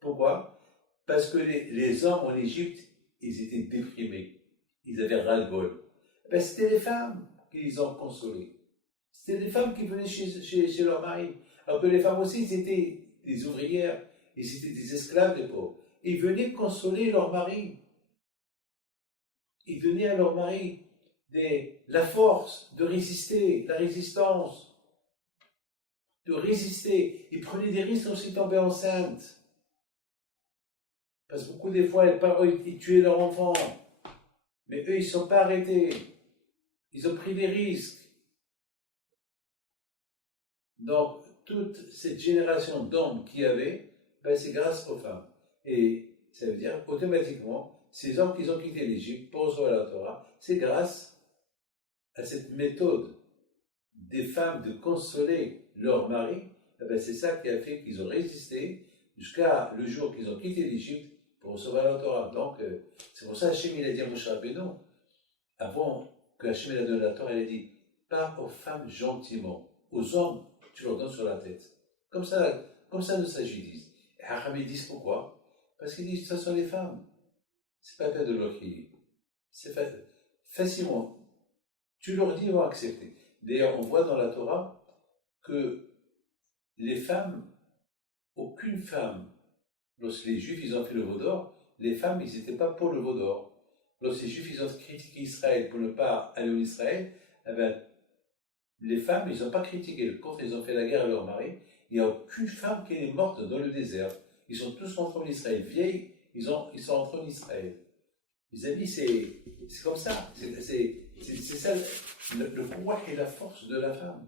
Pourquoi? Parce que les hommes en Égypte, ils étaient déprimés. Ils avaient ras-le-bol. Ben, c'était les femmes qui les ont consolés. C'était les femmes qui venaient chez leur mari. Alors que les femmes aussi, c'était des ouvrières, et c'était des esclaves des pauvres. Ils venaient consoler leur mari. Ils donnaient à leur mari la force de résister, la résistance, de résister. Ils prenaient des risques aussi tomber enceinte. Parce que beaucoup des fois, ils tuaient leur enfant. Mais eux, ils ne sont pas arrêtés. Ils ont pris des risques. Donc, toute cette génération d'hommes qu'il y avait, ben, c'est grâce aux femmes. Et ça veut dire, automatiquement, ces hommes qui ont quitté l'Égypte pour recevoir la Torah, c'est grâce à cette méthode des femmes de consoler leur mari, eh ben, c'est ça qui a fait qu'ils ont résisté jusqu'à le jour qu'ils ont quitté l'Égypte pour recevoir la Torah. Donc, c'est pour ça Hachem il a dit à Moshe Rabbeinu, avant que Hachem ait donné la Torah, il a dit, parle aux femmes gentiment, aux hommes, tu leur donnes sur la tête. Comme ça nous sagidisent. Et Hacham ils disent pourquoi? Parce qu'ils disent, ce sont les femmes. C'est pas peine de leur crier. C'est facilement. Tu leur dis, ils vont accepter. D'ailleurs, on voit dans la Torah que les femmes, aucune femme, lorsque les Juifs ils ont fait le veau d'or, les femmes, ils n'étaient pas pour le veau d'or. Lorsque les Juifs ils ont critiqué Israël pour ne pas aller en Israël, eh ben, les femmes, ils n'ont pas critiqué. Quand ils ont fait la guerre à leur mari, il n'y a aucune femme qui est morte dans le désert. Ils sont tous rentrés en Israël. Vieilles, ils sont rentrés en Israël. Les amis, c'est comme ça. C'est ça le pouvoir et la force de la femme.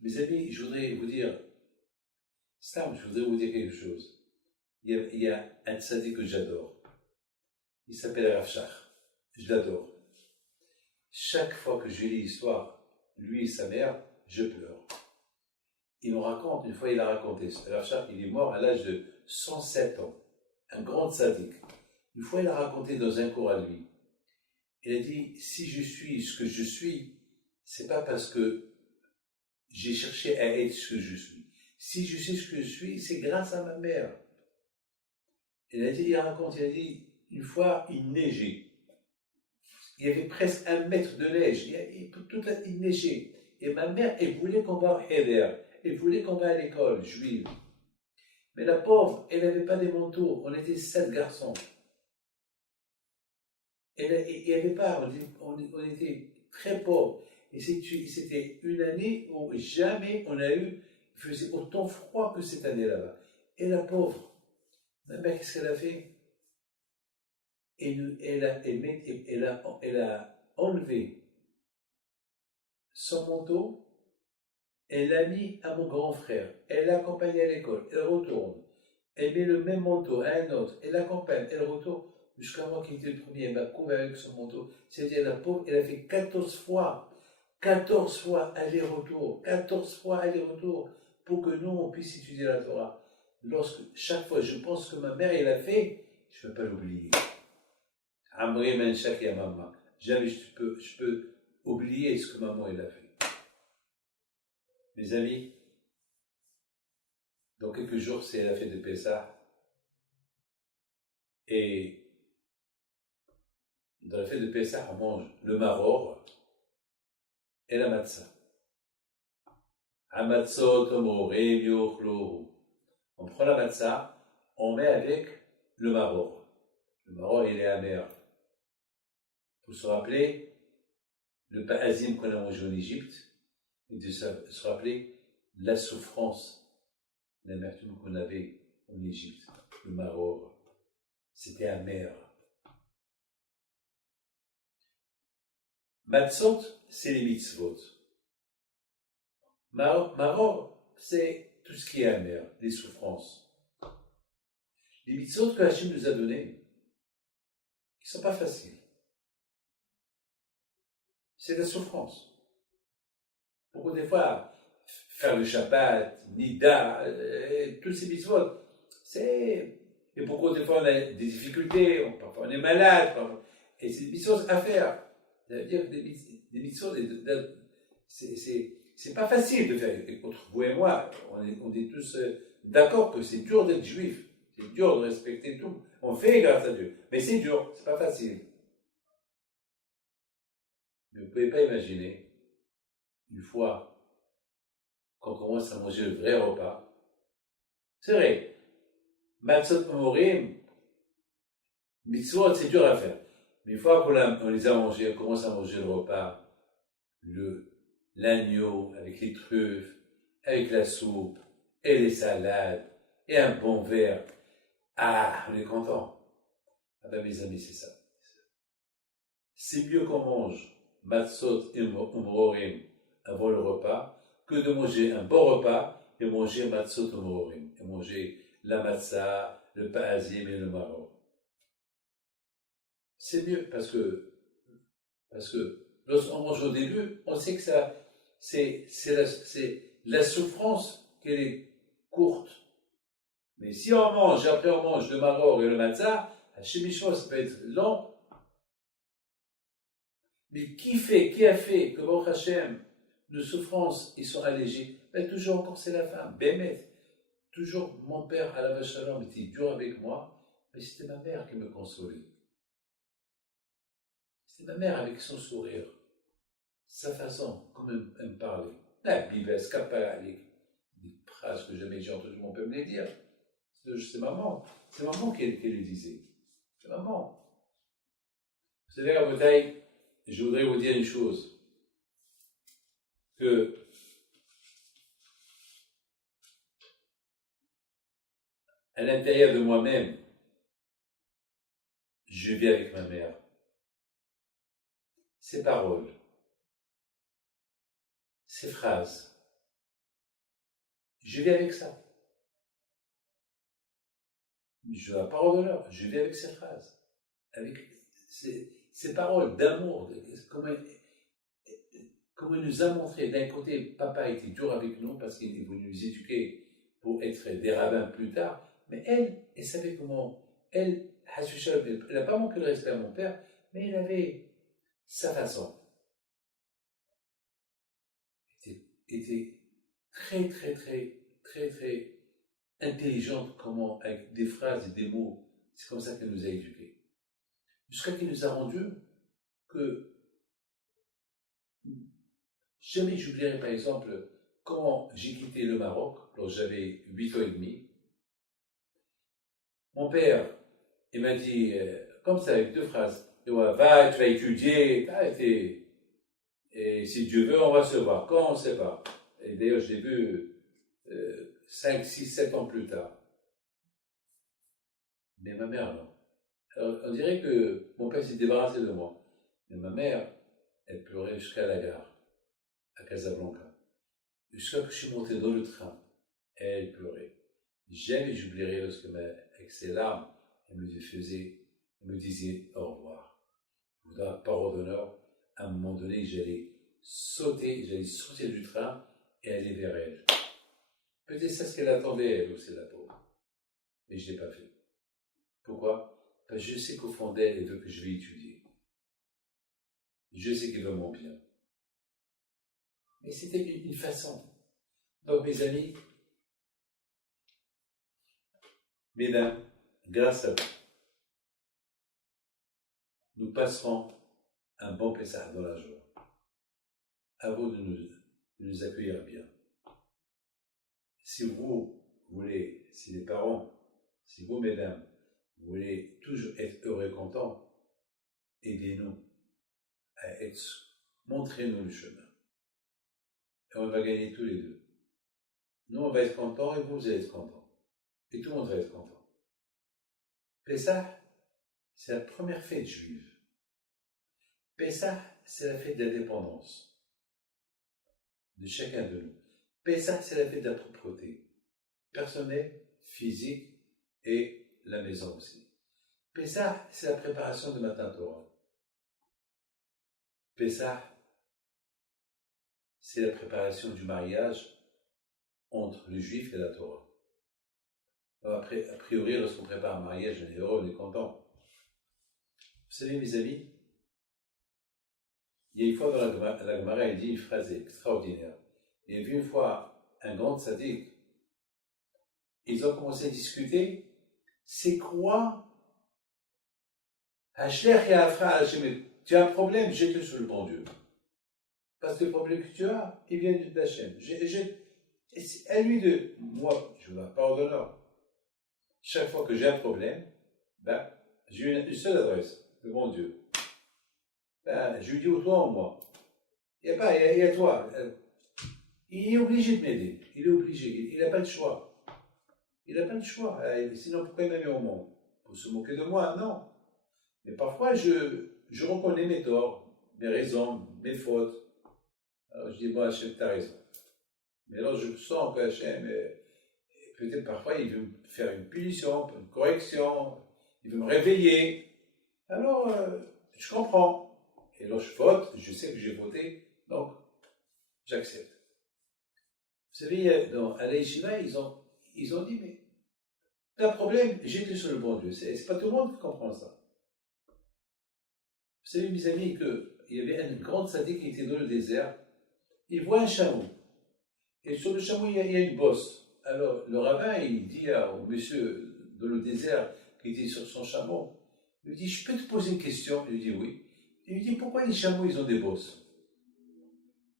Mes amis, je voudrais vous dire, Stam, je voudrais vous dire quelque chose. Il y a un tzaddik que j'adore. Il s'appelle Rav Shach. Je l'adore. Chaque fois que je lis l'histoire, lui et sa mère, je pleure. il nous raconte, une fois il a raconté, Rav il est mort à l'âge de 107 ans, un grand sadique. Une fois il a raconté dans un cours à lui, il a dit, si je suis ce que je suis, c'est pas parce que j'ai cherché à être ce que je suis. Si je sais ce que je suis, c'est grâce à ma mère. Il raconte, il a dit, une fois il neigeait. Il y avait presque 1 mètre de neige, il neigeait. Et ma mère, elle voulait qu'on va au Heder, elle voulait qu'on va à l'école juive. Mais la pauvre, elle n'avait pas des manteaux, on était 7 garçons. Il n'y avait pas, on était très pauvres. Et c'était une année où jamais on a eu, il faisait autant froid que cette année là-bas. Et la pauvre, ma mère, qu'est-ce qu'elle a fait? Elle a enlevé son manteau, elle l'a mis à mon grand frère. Elle l'accompagne à l'école, elle retourne. Elle met le même manteau à un autre, elle l'accompagne, elle retourne. Jusqu'à moi qui étais le premier, elle m'a couvert avec son manteau. C'est-à-dire, la pauvre, elle a fait 14 fois aller-retour, 14 fois aller-retour, pour que nous, on puisse étudier la Torah. Chaque fois, je pense que ma mère, elle a fait, je ne peux pas l'oublier. Amri Menchak et maman. Jamais je peux oublier ce que maman, elle a fait. Mes amis, dans quelques jours, c'est la fête de Pessah. Et dans la fête de Pessah, on mange le maror et la matzah. Hamatzot omorim yochlu. On prend la matzah, on met avec le maror. Le maror, il est amer. Pour se rappeler, le pa'azim qu'on a mangé en Égypte, et de se rappeler la souffrance, l'amertume qu'on avait en Égypte. Le maror, c'était amer. Matzot, c'est les mitzvot. Maror, c'est tout ce qui est amer, les souffrances. Les mitzvot que Hachem nous a donnés, qui ne sont pas faciles. C'est la souffrance. Beaucoup des fois, faire le Shabbat, Nida, tous ces mitzvot, c'est... Et beaucoup des fois, on a des difficultés, parfois on est malade, et c'est des mitzvot à faire. C'est-à-dire que des mitzvot, c'est pas facile de faire. Entre vous et moi, on est tous d'accord que c'est dur d'être juif. C'est dur de respecter tout. On fait grâce à Dieu. Mais c'est dur, c'est pas facile. Mais vous ne pouvez pas imaginer, une fois qu'on commence à manger le vrai repas, c'est vrai, matzot morim, mitzvot, c'est dur à faire. Mais une fois qu'on les a mangés, on commence à manger le repas, l'agneau avec les truffes, avec la soupe, et les salades, et un bon verre. Ah, on est content. Ah ben mes amis, c'est ça. C'est mieux qu'on mange matzot et umrorim avant le repas que de manger un bon repas et manger matzot umrorim, et manger la matzah, le pa'azim et le maror. C'est mieux parce que lorsqu'on mange au début, on sait que ça, c'est la souffrance qu'elle est courte. Mais si on mange, après on mange le maror et le matzah, à Shemichon, ça peut être long. Mais qui a fait que Baruch Hashem, nos souffrances, ils sont allégées? Ben, toujours encore c'est la femme, Bémet. Toujours mon père, à la vache shalom, était dur avec moi, mais c'était ma mère qui me consolait. C'était ma mère avec son sourire, sa façon, comme elle me parlait. La Bible, des phrases que jamais j'ai entendu mon père me les dire. C'est maman qui les disait. C'est maman. Vous savez, à Botaï, je voudrais vous dire une chose, que à l'intérieur de moi-même, je vis avec ma mère. Ses paroles, ses phrases, je vis avec ça. Je la parole d'honneur, je vis avec ses phrases, avec ses paroles d'amour, comme il nous a montré, d'un côté, papa était dur avec nous parce qu'il voulait nous éduquer pour être des rabbins plus tard, mais elle savait comment. Elle n'a pas manqué le respect à mon père, mais elle avait sa façon. Était très, très, très, très, très intelligente, comment, avec des phrases et des mots. C'est comme ça qu'elle nous a éduqués. Jusqu'à qu'il nous a rendu que jamais j'oublierai, par exemple, quand j'ai quitté le Maroc, lorsque j'avais 8 ans et demi. Mon père, il m'a dit, comme ça, avec deux phrases, va, tu vas étudier, et si Dieu veut, on va se voir. Quand, on ne sait pas. Et d'ailleurs, je l'ai vu 5, 6, 7 ans plus tard. Mais ma mère, non. Alors, on dirait que mon père s'est débarrassé de moi. Mais ma mère, elle pleurait jusqu'à la gare, à Casablanca. Jusqu'à que je suis monté dans le train, elle pleurait. Jamais j'oublierai lorsque, avec ses larmes, elle me disait au revoir. Je vous donne la parole d'honneur. À un moment donné, j'allais sauter du train et aller vers elle. Peut-être c'est ce qu'elle attendait, elle aussi, la pauvre. Mais je ne l'ai pas fait. Pourquoi? Parce que je sais qu'au fond d'elle, elle veut que je vais étudier. Je sais qu'elle veut mon bien. Mais c'était une façon. Donc, mes amis, mesdames, grâce à vous, nous passerons un bon Pessah dans la joie. À vous de nous accueillir bien. Si vous voulez, si les parents, si vous, mesdames, vous voulez toujours être heureux et contents, aidez-nous à être, montrez-nous le chemin. Et on va gagner tous les deux. Nous, on va être contents et vous allez être contents. Et tout le monde va être content. Pessah, c'est la première fête juive. Pessah, c'est la fête de l'indépendance de chacun de nous. Pessah, c'est la fête de la propreté personnelle, physique et la maison aussi. Pessah, c'est la préparation de Matan Torah. Pessah, c'est la préparation du mariage entre le juif et la Torah. Alors après, a priori, lorsqu'on prépare un mariage, on est heureux, on est content. Vous savez, mes amis, il y a une fois dans la Gemara, il dit une phrase extraordinaire. Il y a vu une fois un grand tzaddik, ils ont commencé à discuter, c'est quoi tu as un problème, jette-le sur le bon Dieu. Parce que le problème que tu as, il vient d'Hachem. À lui de, moi, je ne veux pas ordonneur. Chaque fois que j'ai un problème, j'ai une seule adresse, le bon Dieu. Je lui dis au toi en moi. Il y a toi. Il est obligé de m'aider. Il est obligé. Il n'a pas le choix. Il n'a pas le choix. Sinon, pourquoi il m'a mis au monde? Pour se moquer de moi? Non. Mais parfois, je reconnais mes torts, mes raisons, mes fautes. Alors je dis, bon, Hachem, tu as raison. Mais alors je sens que Hachem, peut-être parfois, il veut me faire une punition, une correction, il veut me réveiller. Alors, je comprends. Et alors je vote, je sais que j'ai voté, donc j'accepte. Vous savez, à la Yeshiva, ils ont dit, mais t'as un problème, jette-le sur le bon Dieu. C'est pas tout le monde qui comprend ça. Vous savez, mes amis, qu'il y avait un grand tzaddik qui était dans le désert, il voit un chameau. Et sur le chameau, il y a une bosse. Alors, le rabbin, il dit au monsieur dans le désert qui était sur son chameau, il lui dit, je peux te poser une question? Il lui dit, oui. Il lui dit, pourquoi les chameaux, ils ont des bosses?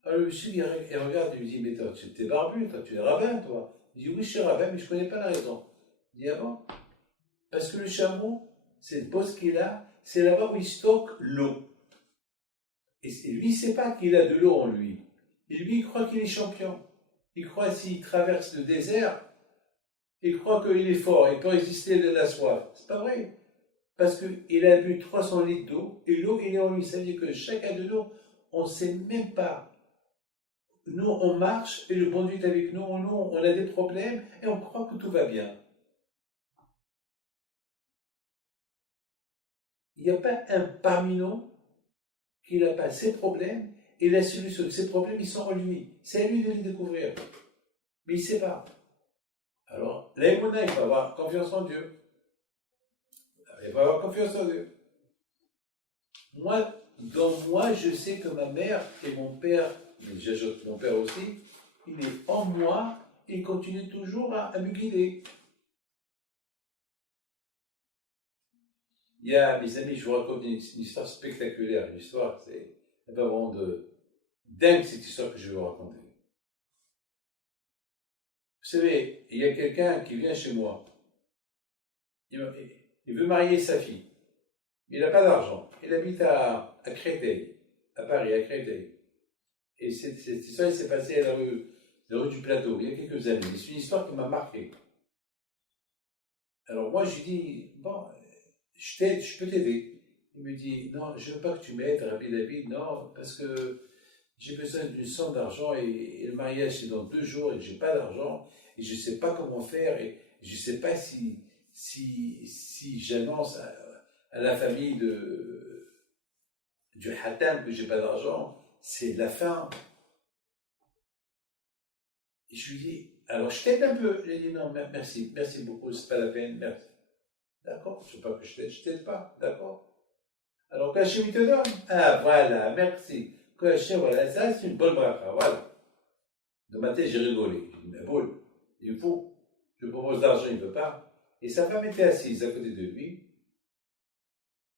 Alors, le monsieur, il regarde, il lui dit, mais toi, tu es barbu, toi, tu es rabbin, toi. Il dit, oui, je suis rabbin, mais je ne connais pas la raison. Il dit, ah bon? Parce que le chameau, cette bosse qu'il a, c'est là-bas où il stocke l'eau. Et lui, il ne sait pas qu'il a de l'eau en lui. Et lui, il croit qu'il est champion. Il croit s'il traverse le désert, il croit qu'il est fort, il peut résister à la soif. C'est pas vrai. Parce qu'il a bu 300 litres d'eau, et l'eau, il est en lui. Ça veut dire que chacun de nous, on ne sait même pas. Nous, on marche, et le bon Dieu est avec nous, on a des problèmes, et on croit que tout va bien. Il n'y a pas un parmi nous qui n'a pas ses problèmes Et la solution de ses problèmes, ils sont en lui. C'est à lui de les découvrir. Mais il ne sait pas. Alors, l'aïmouna, il faut avoir confiance en Dieu. Il faut avoir confiance en Dieu. Moi, dans moi, je sais que ma mère et mon père, mais j'ajoute mon père aussi, il est en moi et il continue toujours à me guider. Il y a, mes amis, je vous raconte une histoire spectaculaire, une histoire, c'est pas vraiment dingue cette histoire que je vais vous raconter. Vous savez, il y a quelqu'un qui vient chez moi, il veut marier sa fille, il n'a pas d'argent, il habite à Créteil, à Paris, à Créteil. Et cette histoire s'est passée à la rue du Plateau, il y a quelques années. C'est une histoire qui m'a marqué. Alors moi, je lui dis, bon, je t'aide, je peux t'aider. Il me dit, non, je ne veux pas que tu m'aides, Rabbi David, non, parce que j'ai besoin d'une somme d'argent et le mariage c'est dans 2 jours et je n'ai pas d'argent et je ne sais pas comment faire et je ne sais pas si j'annonce à la famille du Hatam que je n'ai pas d'argent, c'est la fin. Et je lui dis, alors je t'aide un peu. Il a dit, non, merci beaucoup, c'est pas la peine, merci. D'accord, je ne veux pas que je t'aide pas, d'accord. Alors qu'Hachem il te donne, ah voilà, merci. Qu'Hachem, voilà, ça c'est une bonne bracha, voilà. De ma tête, j'ai rigolé. J'ai dit, mais boule, il faut, je propose d'argent, il ne veut pas. Et sa femme était assise à côté de lui.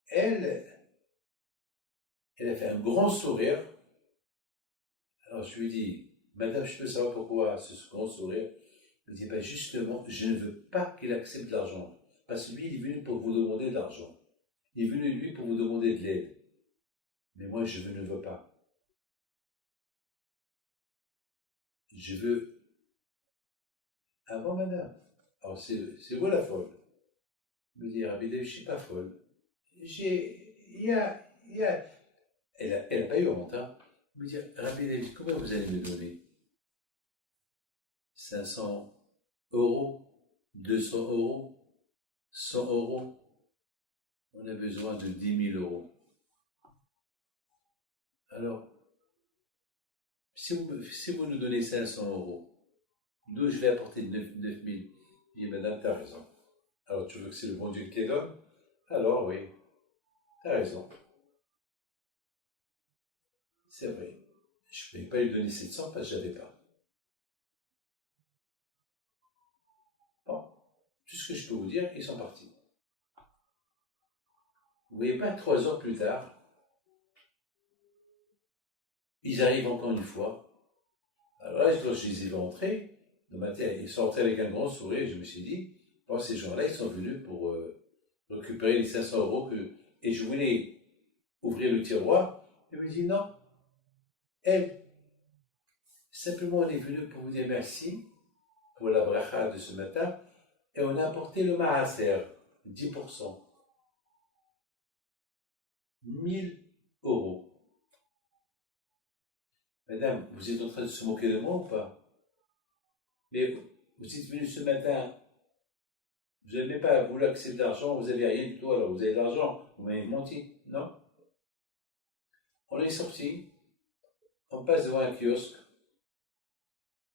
Elle a fait un grand sourire. Alors je lui dis, madame, je peux savoir pourquoi ce grand sourire? Elle me dit, ben justement, je ne veux pas qu'il accepte l'argent. Parce que lui, il est venu pour vous demander de l'argent. Il est venu, lui, pour vous demander de l'aide. Mais moi, je ne veux pas. Je veux. Ah bon, madame? Alors, c'est vous la folle. Me dit, Rabbi David, je ne suis pas folle. Elle n'a pas eu honte, hein. Me dire, Rabbi David, combien vous allez me donner? 500 euros? 200 euros? 100 euros? On a besoin de 10 000 euros. Alors, si vous nous donnez 500 euros, d'où je vais apporter 9 000? Je dis, madame, tu as raison. Alors, tu veux que c'est le bon Dieu qui les donne? Alors, oui, tu as raison. C'est vrai. Je ne vais pas lui donner 700 parce que je n'avais pas. Bon, tout ce que je peux vous dire, ils sont partis. Vous voyez pas, 3 heures plus tard, ils arrivent encore une fois. Alors là, quand je les ai vus entrer, le matin, ils sont entrés avec un grand sourire, je me suis dit, bon, ces gens-là, ils sont venus pour récupérer les 500 euros et je voulais ouvrir le tiroir. Elle me dit, non, elle, simplement, on est venu pour vous dire merci pour la bracha de ce matin et on a apporté le maaser, 10%. 1000 euros. Madame, vous êtes en train de se moquer de moi ou pas? Mais vous êtes venu ce matin, vous n'avez même pas voulu accepter d'argent, vous n'avez rien du tout, alors vous avez de l'argent, vous m'avez menti, non? On est sorti, on passe devant un kiosque,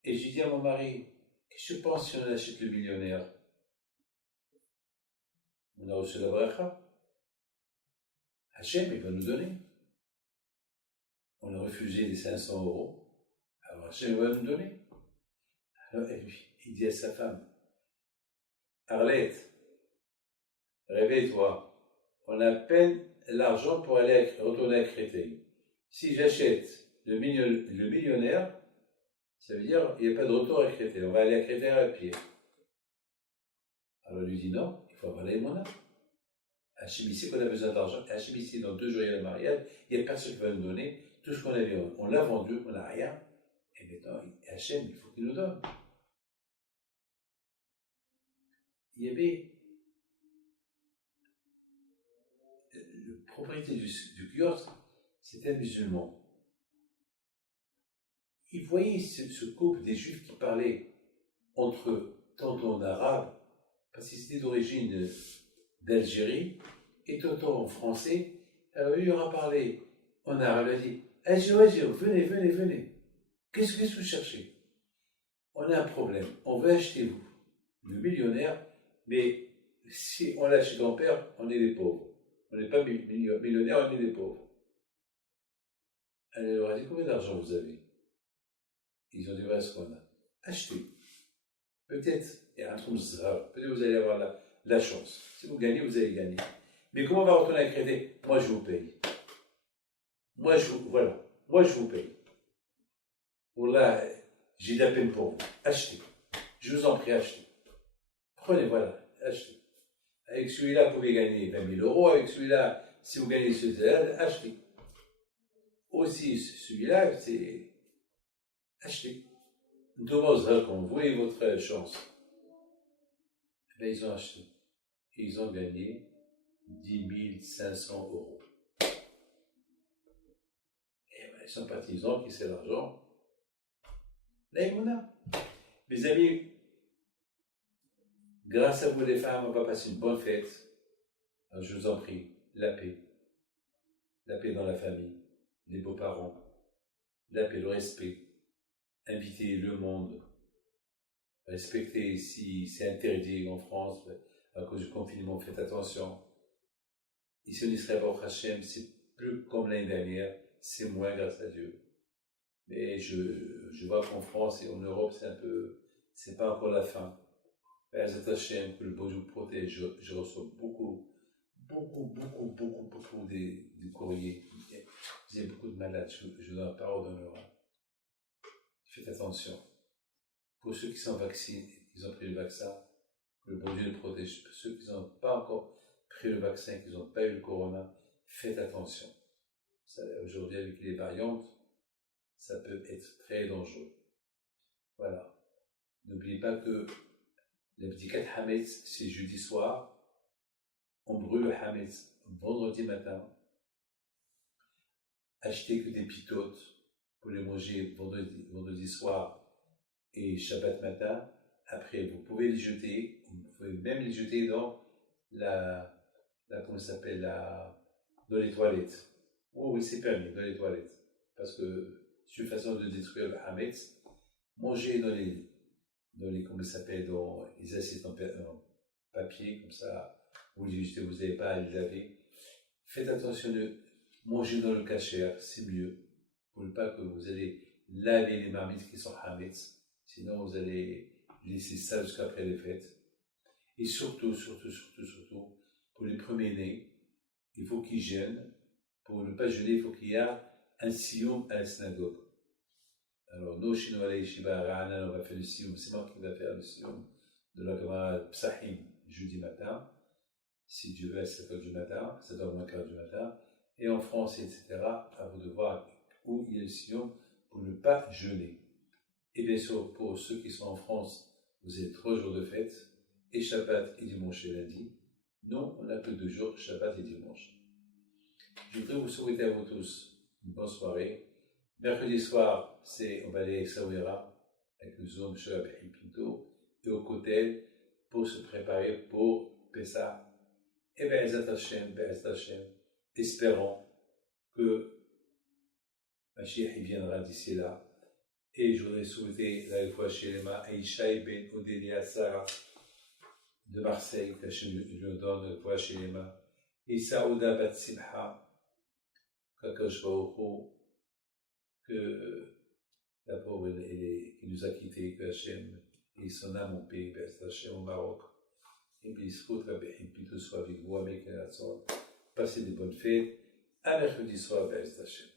et j'ai dit à mon mari, qu'est-ce que tu penses si on achète le millionnaire? On a reçu la bracha. Hachem, il va nous donner. On a refusé les 500 euros, alors Hachem va nous donner. Alors il dit à sa femme, Arlette, réveille-toi, on a à peine l'argent pour retourner à Créteil. Si j'achète le millionnaire, ça veut dire qu'il n'y a pas de retour à Créteil, on va aller à Créteil à pied. Alors il lui dit non, il faut avoir les moyens. Hachem ici qu'on a besoin d'argent, Hachem ici dans 2 jours il y a le mariage, il n'y a personne qui va nous donner, tout ce qu'on avait, on l'a vendu, on n'a rien, et maintenant Hachem, il faut qu'il nous donne. Il y avait le propriétaire du kiosque, c'était un musulman. Il voyait ce couple des juifs qui parlaient entre eux, tantôt en arabe, parce qu'ils étaient d'origine d'Algérie, et tantôt en français. Alors lui aura parlé en arabe, il a dit Elle dit, ouais, venez, venez, venez. Qu'est-ce que vous cherchez? On a un problème, on veut acheter vous, le millionnaire, mais si on l'achète en perd, on est des pauvres. On n'est pas millionnaire, on est des pauvres. Elle leur a dit, combien d'argent vous avez? Ils ont dit, voilà ce qu'on a. Achetez. Peut-être, il y a un truc grave, peut-être vous allez avoir la chance. Si vous gagnez, vous allez gagner. Mais comment on va retourner à la crédit? Moi, je vous paye. Moi, je vous paye. Voilà, j'ai de la peine pour vous. Achetez. Je vous en prie, achetez. Prenez, voilà, achetez. Avec celui-là, vous pouvez gagner 20 000 euros. Avec celui-là, si vous gagnez celui-là, achetez. Aussi, celui-là, c'est acheter. Demandez quand vous voyez votre chance. Eh bien, ils ont acheté. Et ils ont gagné 10 500 euros. Et bien, ils sont partisans qui c'est l'argent. Là, il y en a. Mes amis, grâce à vous les femmes, on va passer une bonne fête. Alors, je vous en prie, la paix. La paix dans la famille, les beaux-parents. La paix, le respect. Inviter le monde. Respecter si c'est interdit en France à cause du confinement, faites attention. Ici en Israël, Baruch Hashem, c'est plus comme l'année dernière, c'est moins grâce à Dieu. Mais je vois qu'en France et en Europe, c'est pas encore la fin. Bezat Hashem, que le bon Dieu protège. Je reçois beaucoup des courriers. Vous avez beaucoup de malades, je donne la parole d'honneur. Faites attention. Pour ceux qui sont vaccinés, qui ont pris le vaccin, que le bon Dieu les protège. Pour ceux qui n'ont pas encore pris le vaccin, qui n'ont pas eu le corona, faites attention. Aujourd'hui, avec les variantes, ça peut être très dangereux. Voilà. N'oubliez pas que le Bdikat Hametz, c'est jeudi soir. On brûle le Hametz vendredi matin. Achetez que des pitotes pour les manger vendredi soir et Shabbat matin. Après, vous pouvez les jeter. Vous pouvez même les jeter dans comment ça s'appelle, dans les toilettes. Oh oui, c'est permis, dans les toilettes. Parce que c'est une façon de détruire le Hametz. Mangez comment ça s'appelle, dans les assiettes en papier, comme ça, vous les jetez, vous n'avez pas à les laver. Faites attention de manger dans le kasher, c'est mieux. Pour ne pas que vous allez laver les marmites qui sont Hametz. Sinon, vous allez laisser ça jusqu'après les fêtes. Et surtout, pour les premiers-nés, il faut qu'ils jeûnent. Pour ne pas jeûner, il faut qu'il y ait un siyum à la synagogue. Alors, nous, chez nous, à la Yeshiva, à Ra'anan, on va faire le siyum. C'est moi qui vais faire le siyum de la Gemara Psahim, jeudi matin. Si Dieu veut, à 7h du matin, 7h moins quart du matin. Et en France, etc., à vous de voir où il y a le siyum pour ne pas jeûner. Et bien sûr, pour ceux qui sont en France, vous avez 3 jours de fête, et Shabbat et dimanche et lundi. Non, on n'a que 2 jours, Shabbat et dimanche. Je voudrais vous souhaiter à vous tous une bonne soirée. Mercredi soir, on va aller à Essaouira, avec le Zoom, Shabbat et Pinto, et au Kotel, pour se préparer pour Pessah. Et Be'ezat Hashem, espérons que Mashiach viendra d'ici là. Et je voudrais souhaiter la fois chez les mains à Ishaï Ben Odélia Sarah de Marseille, que je lui donne la fois chez les mains. Et Saouda Bat Simha, Kakash Baruch, que la pauvre qui nous a quittés, que Hachem et son âme en paix, Hachem au Maroc. Et puis il se trouve que tout soit avec vous, avec la passez des bonnes fêtes. À mercredi soir, Hachem.